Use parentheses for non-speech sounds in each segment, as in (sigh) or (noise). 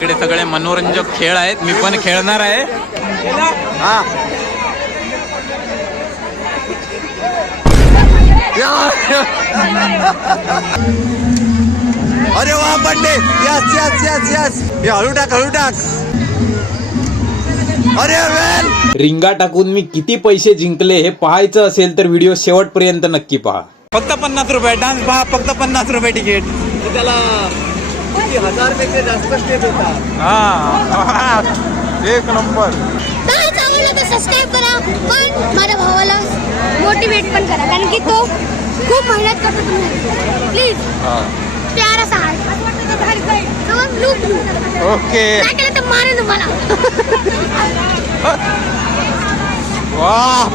इकडे सगळे मनोरंजक खेळ आहेत. मी पण खेळणार आहे. हा. अरे वा पडले यस यस यस यस हे हळू टाक हळू टाक. अरे वेल रिंगा टाकून मी किती पैसे जिंकले हे पाहायचं असेल तर व्हिडिओ शेवटपर्यंत नक्की पहा. फक्त पन्नास रुपये डान्स पहा फक्त पन्नास रुपये तिकीट त्याला किती? हजारपेक्षा जास्त स्टेप येतात हा. एक नंबर. तर चांगलं तर सबस्क्राईब करा पण माझ्या भावाला मोटिवेट पण करा कारण की तो खूप मेहनत करतो तुम्ही. प्लीज प्यारा हात. असं. ओके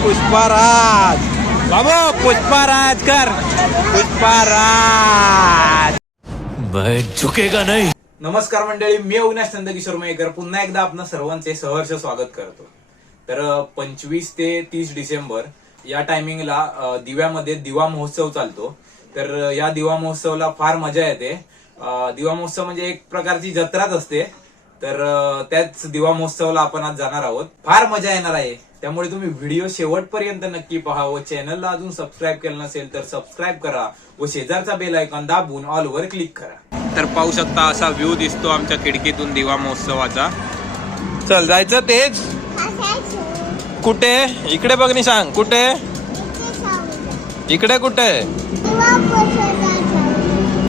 पुष्पाराज. बाबू पुष्पाराज कर. पुष्पाराज. झुकेगा नाही. नमस्कार मंडळी मी अविनाश नंदकिशोर मयेकर पुन्हा एकदा आपण सर्वांचे सहर्ष स्वागत करतो. तर पंचवीस ते तीस डिसेंबर या टायमिंगला दिव्यामध्ये दिवा महोत्सव चालतो. तर या दिवा महोत्सवला फार मजा येते. दिवा महोत्सव म्हणजे एक प्रकारची जत्राच असते. तर त्याच दिवा महोत्सवाला आपण आज जाणार आहोत. फार मजा येणार आहे. त्यामुळे तुम्ही व्हिडिओ शेवटपर्यंत नक्की पहा व चॅनलला अजून सबस्क्राईब केलं नसेल तर सबस्क्राईब करा व शेजारचा बेल आयकॉन दाबून ऑल वर क्लिक करा. तर पाहू शकता असा व्ह्यू दिसतो आमच्या खिडकीतून दिवा महोत्सवाचा. चल जायचं तेच? कुठे? इकडे बघ नी सांग कुठे? इकडे कुठे?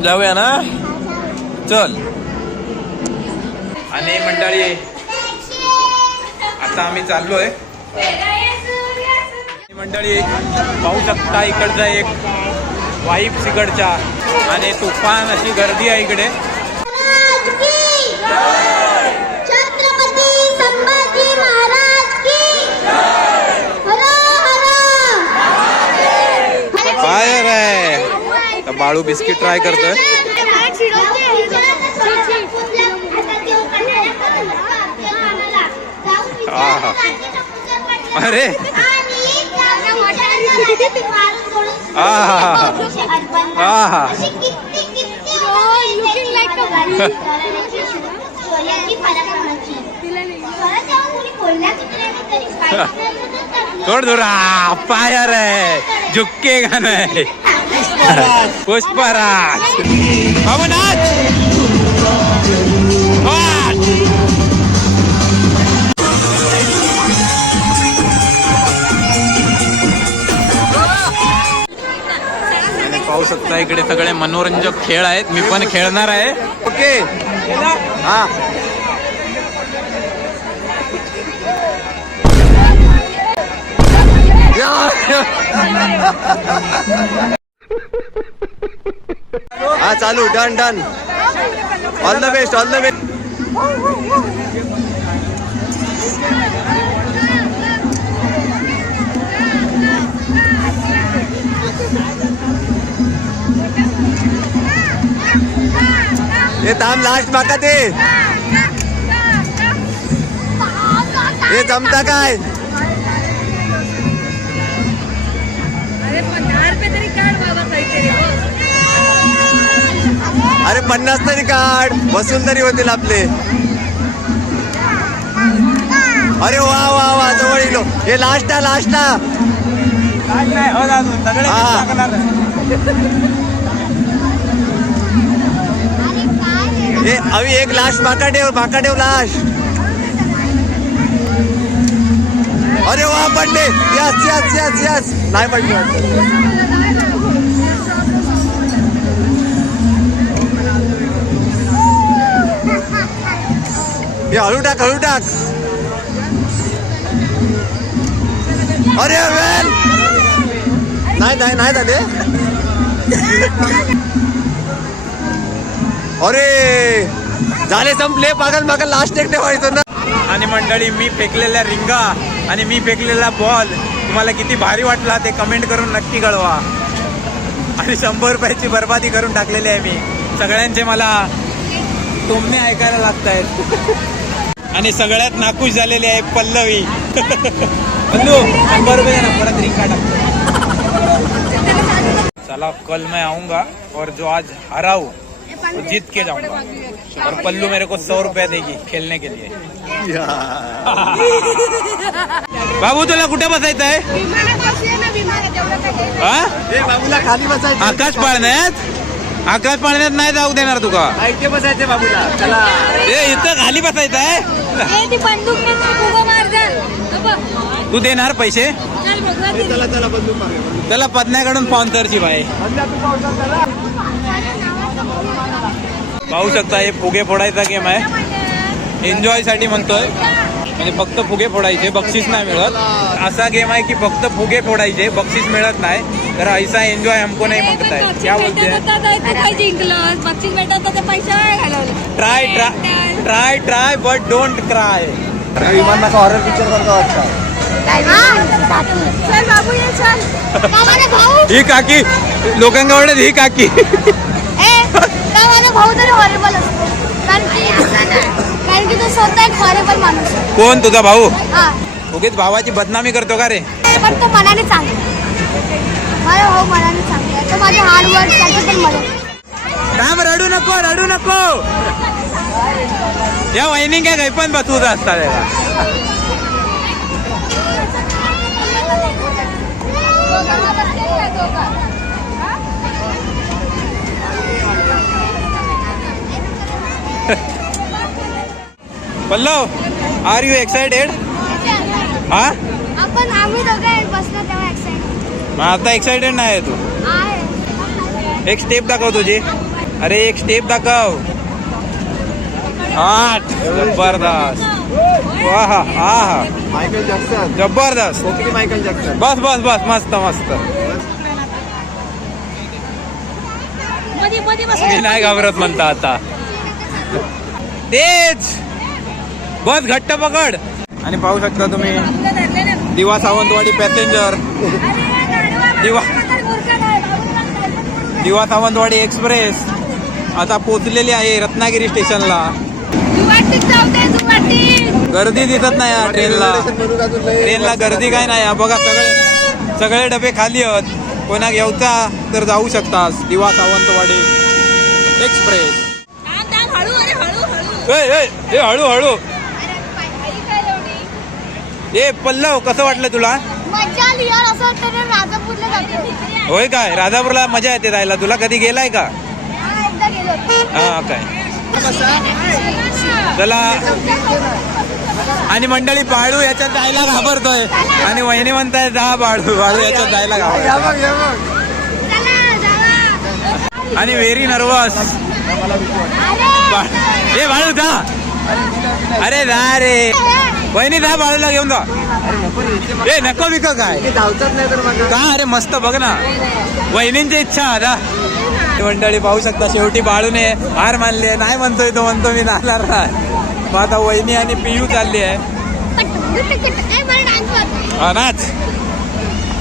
जाऊया ना? चल. आणि मंडळी आता आम्ही चाललोय. मंडळी पाहू शकता इकडचा एक वाईफ इकडच्या आणि तुफान अशी गर्दी आहे इकडे छत्रपती संभाजी महाराज की हर हर फायर आहे तर बाळू बिस्किट ट्राय करतोय आहा. अरे आहा. आहा. थोड थोडा फायर आहे झुक्के का नाही पुष्पराज बाबू नाच नाच. शकता. इकडे सगळे मनोरंजक खेळ आहेत. मी पण खेळणार आहे. ओके. हा. हा चालू. Done done. All the best all the best हे थांब लास्ट माका ते हे जमता काय? अरे हो. अरे पन्नास तरी काढ. वसूल तरी होतील आपले. अरे वा वा वा जवळ येलो हे लास्टला लास्टला हे. अवी एक लाश भाका ठेव भाका ठेव लाश। अरे वा पडले यस यस यस यस। नाही पडले हे हळू टाक हळू टाक। अरे वेल। नाही नाही नाही झाले। अरे झाले संपले. पागल मागल लास्ट एक व्हायचं ना. आणि मंडळी मी फेकलेल्या रिंगा आणि मी फेकलेला बॉल तुम्हाला किती भारी वाटला ते कमेंट करून नक्की कळवा. आणि शंभर रुपयाची बर्बादी करून टाकलेली आहे मी. सगळ्यांचे मला टोमणे ऐकायला लागत आहेत आणि सगळ्यात नाखुश झालेली आहे पल्लवी. पल्लू शंभर रुपये ना परत रिंगा टाकतो चला कल मैं आऊंगा और जो आज हराऊ जीत के जाऊंगा। और पल्लू मेरे को सौ रुपया देगी खेलने के लिए। (laughs) बाबू तुला कुठे बसायचं आहे? हा? बाबूला खाली बसायचं आकाश पाळण्यात? आकाश पाळण्यात नाही जाऊ देणार तुका. इथे बसायचे बाबूला. चला. ए इथं खाली बसायचं आहे? ए, ती. हो. तू देणार पैसे? त्याला पत्न्याकडून स्पॉन्सरची बाई. पाहू शकता हे फुगे फोडायचा गेम आहे. एन्जॉयसाठी म्हणतोय. म्हणजे फक्त फुगे फोडायचे बक्षीस नाही मिळत. असा गेम आहे की फक्त फुगे फोडायचे बक्षीस मिळत नाही. तर ऐसा एन्जॉय हमको नाही बक्षीस क्या बोलते? बक्षीस भेटत try try try try but don't cry विमान नका हॉरर पिक्चर करतो अच्छा चल बाबू ये चल. माझा (laughs) भाऊ ही काकी लोकांकडे ही काकी. (laughs) भाऊ तरी हॉरेबल असतो. कारण की कारण की तो स्वतः एक हॉरेबल माणूस आहे. कोण तुझा भाऊ? हा. उगीच भावाची बदनामी करतो का रे? पण तो मनाने चांगला आहे. माझा भाऊ मनाने चांगला आहे. तो माझे हार्डवर्क त्याची पण मदत थांब रडू नको रडू नको. या वहिनी काय काही पण बसवत असतात याला. पल्लव आर यू एक्साइटेड हा? आपण आम्ही दोघे बसलो तेव्हा एक्साइटेड मग आता एक्साइटेड नाही आहे तू. एक स्टेप दाखव तुझी. अरे एक स्टेप दाखव. आठ. जबरदस्त. वाह आहा मायकल जॅक्सन जबरदस्त. कोकणी मायकल जॅक्सन बस बस बस मस्त मस्त. मी नाही घाबरत म्हणता आता. तेच. बस घट्ट पकड. आणि पाहू शकता तुम्ही दिवा सावंतवाडी पॅसेंजर. दिवा दिवा सावंतवाडी एक्सप्रेस. आता पोचलेली आहे रत्नागिरी स्टेशनला. गर्दी दिसत नाही या ट्रेनला. ट्रेनला गर्दी काय नाही. हा बघा सगळे सगळे डबे खाली आहेत. कोणा घ्यायचा तर जाऊ शकतास. दिवा सावंतवाडी एक्सप्रेस. हळू हळू हळू ए ए, ए हळू हळू आई काय एवढी ए पल्लव कसं वाटलं तुला? होय काय? राजापूरला मजा येते जायला तुला कधी गेलाय का? हा, एकदा गेलो होतो. हा काय? चला. आणि मंडळी बाळू याच्यात जायला घाबरतोय. आणि वहिनी म्हणताय जा बाळू बाळू याच्यात जायला घाबरतोय. आणि व्हेरी नर्वस. ए बाळू जा. अरे जा रे. वहिनी जा बाळूला घेऊन जा. ए नको विक काय? का? अरे मस्त बघ ना. वहिनींची इच्छा आता मंडळी पाहू शकता शेवटी बाळूने हार मानली आहे. नाही म्हणतोय तो म्हणतो मी नाणार नाही. मग आता वहिनी आणि पियू चालली आहे. पट, कुट, कुट. ए, मला डान्स वाटतो. हा, नाच.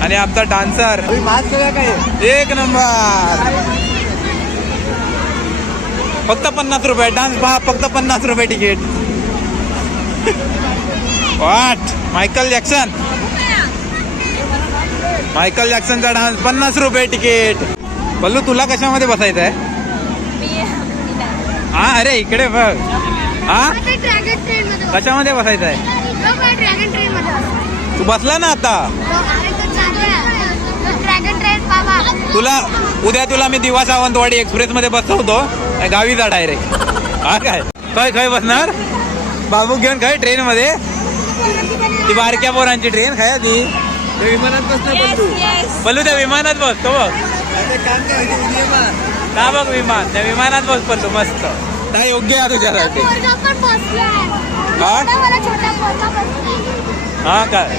आणि आमचा डान्सर. काय एक नंबर. फक्त पन्नास रुपये डान्स पहा फक्त पन्नास रुपये तिकीट वाट मायकल जॅक्सन मायकल जॅक्सनचा डान्स पन्नास रुपये तिकीट पल्लू तुला कशामध्ये बसायचं आहे? हा अरे इकडे बघ. हा. कशामध्ये बसायचं आहे? तो बसला ना आता तो अरे तो चालला. तो ड्रॅगन ट्रेन बाबा तुला उद्या तुला मी दिवा सावंतवाडी एक्सप्रेस मध्ये बसवतो. काय गावी जा डायरेक्ट हा काय? काय काय बसणार? बाबू घेऊन काय ट्रेन मध्ये ती बारक्या पोरांची ट्रेन काय ती विमानात बसणार पण तू. येस पल्लू त्या विमानात बसतो बघ. का बघ विमान त्या विमानात बस पल्लू मस्त. काय योग्य आहे तुझ्यासाठी. हा? हा काय?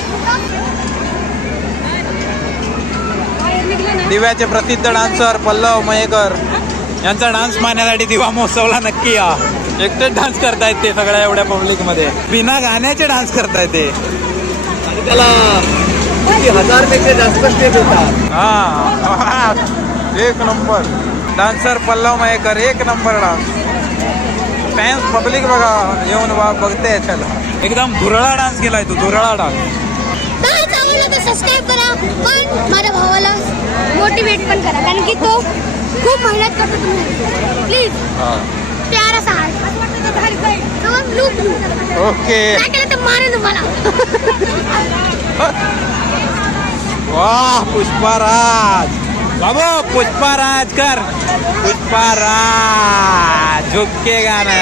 दिव्याचे प्रसिद्ध डान्सर पल्लव मयेकर यांचा डान्स पाहण्यासाठी दिवा महोत्सवला नक्की या. एकटेच डान्स करतायत ते सगळ्या एवढ्या पब्लिकमध्ये बिना गाण्याचे डान्स करतायत ते. आणि त्याला किती हजारपेक्षा जास्त स्टेप येतात हा एक नंबर. डान्सर पल्लव मयेकर एक नंबर डान्स. फॅन्स पब्लिक बघा येऊन बघते त्याला एकदम धुरळा डान्स केलाय तू धुरळा डान्स. आवडलं तर सबस्क्राईब करा. पण माझ्या भावाला मोटिवेट पण करा. कारण की तो खूप मेहनत करतो तुम्ही. प्लीज प्यारा सा ओके नाही केलं तर मारेन तुम्हाला. वा पुष्पाराज. बाबू पुष्पाराज कर. पुष्पाराज. झुकेगा ना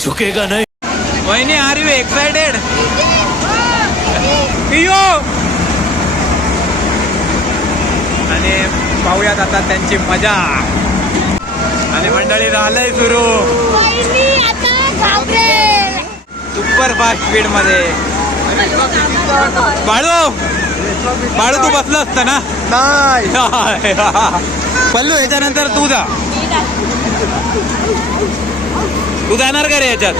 झुकेगा नहीं. वहिनी आर यू एक्साइटेड पियो आणि पाहूयात आता त्यांची मजा. आणि मंडळी झालंय सुरू. सुपर फास्ट स्पीडमध्ये. बाळू! बाळू तू बसला असता ना? नाही. (laughs) पल्लू ह्याच्यानंतर तू जा. तू जाणार का रे याच्यात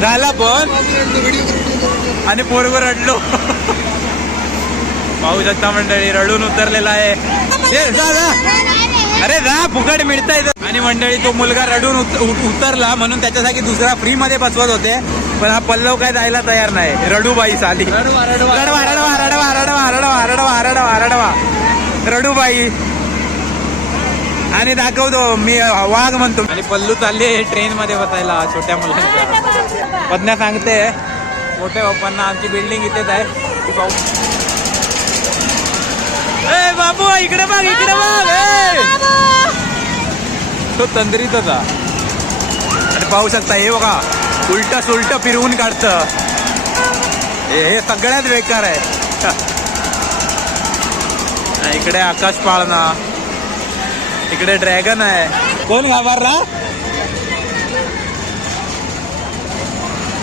झाला पण. आणि पोरग रडलो. पाहू शकता मंडळी रडून उतरलेला आहे. अरे जा फुकट मिळताय आणि मंडळी तो मुलगा रडून उत- उत- उतरला म्हणून त्याच्यासाठी दुसरा फ्री मध्ये बसवत होते. पण हा पल्लव काय जायला तयार नाही. रडूबाई साली. रडवा रडवा. रडवा रडवा रडवा रडवा रडवा रडवा रडवा. रडूबाई. आणि दाखवतो मी वाघ म्हणतो. आणि पल्लू चालले ट्रेन मध्ये बसायला छोट्या मुलांच्या. पद्या सांगते मोठ्या पप्पांना आमची बिल्डिंग इथेच आहे. ती पाहू ए बाबू इकडे बघ इकडे बघ ए! तो तंद्रीतच हा. आणि पाहू शकता हे बघा उलट सुलट फिरवून काढत. हे हे सगळ्यात बेकार आहे. (laughs) आणि इकडे आकाश पाळणा. इकडे ड्रॅगन आहे. कोण घाबरला?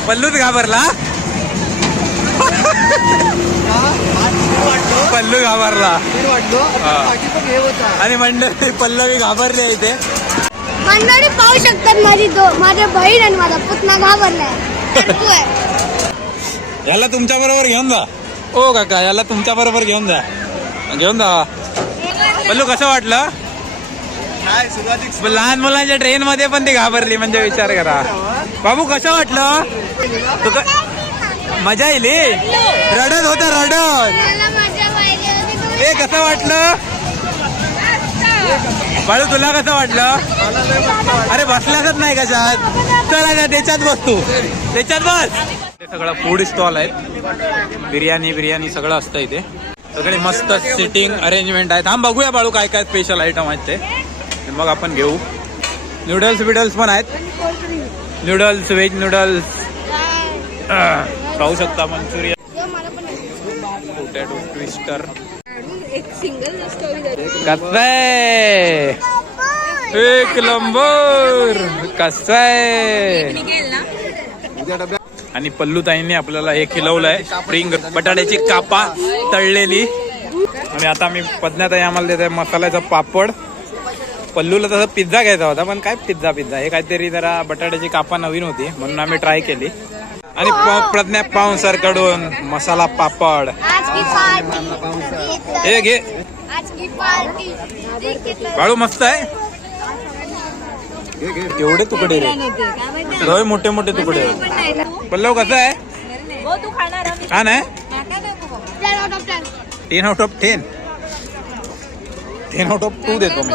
पल्लूच घाबरला? पल्लू घाबरला. हा. आणि मंडळी पल्लवी घाबरली आहे इथे. मंडळी पाहू शकतात माझी दो माझ्या बहीण आणि माझा पुतणा घाबरलाय. याला तुमच्या बरोबर घेऊन जा. ओ काका याला तुमच्या बरोबर घेऊन जा. घेऊन जा. पल्लू कसं वाटलं? काय सुरुवातीक लहान मुलांच्या ट्रेन मध्ये पण ती घाबरली म्हणजे विचार करा. बाबू कसं वाटलं? तुझं मजा येईल रडत होता रडत. ते ए कसं वाटलं? बाळू तुला कसं वाटलं? अरे बसल्यासच नाही कशात चला ना त्याच्यात बसतो त्याच्यात बस. ते सगळं फूड स्टॉल आहेत. बिर्याणी बिर्याणी सगळं असतं इथे. सगळे मस्त सिटिंग अरेंजमेंट आहेत. थांब बघूया बाळू काय काय स्पेशल आयटम आहेत ते. मग आपण घेऊ. नूडल्स बिडल्स पण आहेत. नूडल्स व्हेज नूडल्स खाऊ शकता मंचुरियन. पोटॅटो ट्विस्टर एक सिंगल कसय एक लंबर कसय आणि पल्लू ताईंनी आपल्याला हे खिलवलंय. स्प्रिंग बटाट्याची कापा तळलेली. आणि आता मी पज्ञाताई आम्हाला देते मसाल्याचा पापड. पल्लूला तसं पिझ्झा घ्यायचा होता पण काय पिझ्झा पिझ्झा? हे काहीतरी जरा बटाट्याची कापा नवीन होती म्हणून आम्ही ट्राय केली. आणि प- प्रज्ञा पाऊसरकडून मसाला पापड. हे घे. बाळू मस्त आहे? एवढे तुकडे रे. मोठे मोठे तुकडे पल्लव कसं आहे? हो ten. Ten out of ten ten out of two देतो मी.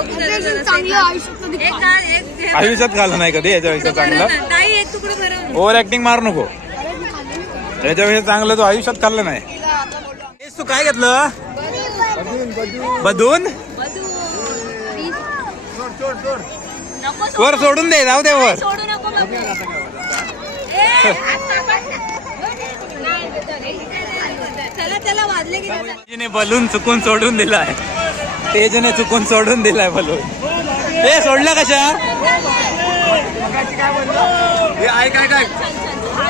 आयुष्यात घालणं नाही कधी याच्यापेक्षा चांगलं. ओव्हर ऍक्टिंग मार नको. याच्यापेक्षा चांगलं तो आयुष्यात खाल्लं नाही. तेच तू काय घेतलं? बदून? वर सोडून दे जाऊ दे वर. बलून चुकून सोडून दिलाय. तेजने चुकून सोडून दिलाय बलून. हे सोडलं कशा? काय काय काय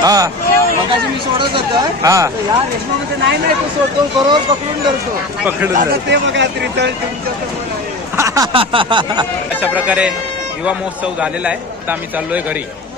हा. मगाशी मी सोडत होतो. हा. या रेशमामध्ये नाही नाही तो सोडतो बरोबर पकडून धरतो. पकडून आता धरतो. ते बघा रिझल्ट तुमच्यासमोर आहे. (laughs) अशा प्रकारे युवा महोत्सव झालेला आहे. आता आम्ही चाललोय घरी.